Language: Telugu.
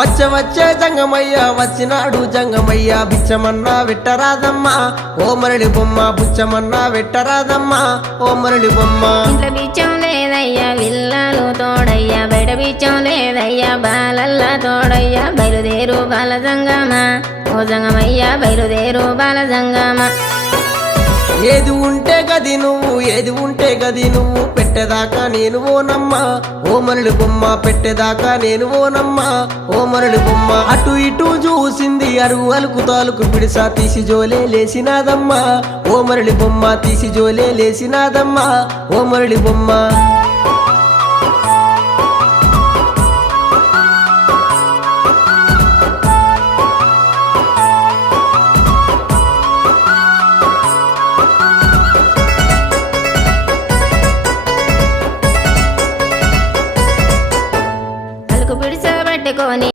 వచ్చే జంగమయ్య వచ్చినాడు జంగమయ్య బిచ్చమన్నా వెట్టరాదమ్మా ఓ మరళి బొమ్మ బుచ్చమన్నా వెట్టరాదమ్మా ఓ మరళి బొమ్మ. ఇంట్లో బిచ్చం లేదయ్యా విల్లాలు తోడయ్యా బయట బిచ్చం లేదయ్యా బాలల్లా తోడయ్యా బయలుదేరు బాల జంగమా ఓ జంగమయ్యా బయలుదేరు బాల జంగమా. ఏది ఉంటే గది నువ్వు ఏది ఉంటే గది నువ్వు పెట్టేదాకా నేను ఓనమ్మా ఓ మరళి బొమ్మ పెట్టేదాకా నేను ఓనమ్మా ఓ మరళి బొమ్మ. అటు ఇటు చూసింది అరుగు అలుకు తాలుకు పిడిసా తీసి జోలే లేసినాదమ్మా ఓ మరళి బొమ్మ తీసి జోలే లేసినాదమ్మా ఓ మరళి బొమ్మ.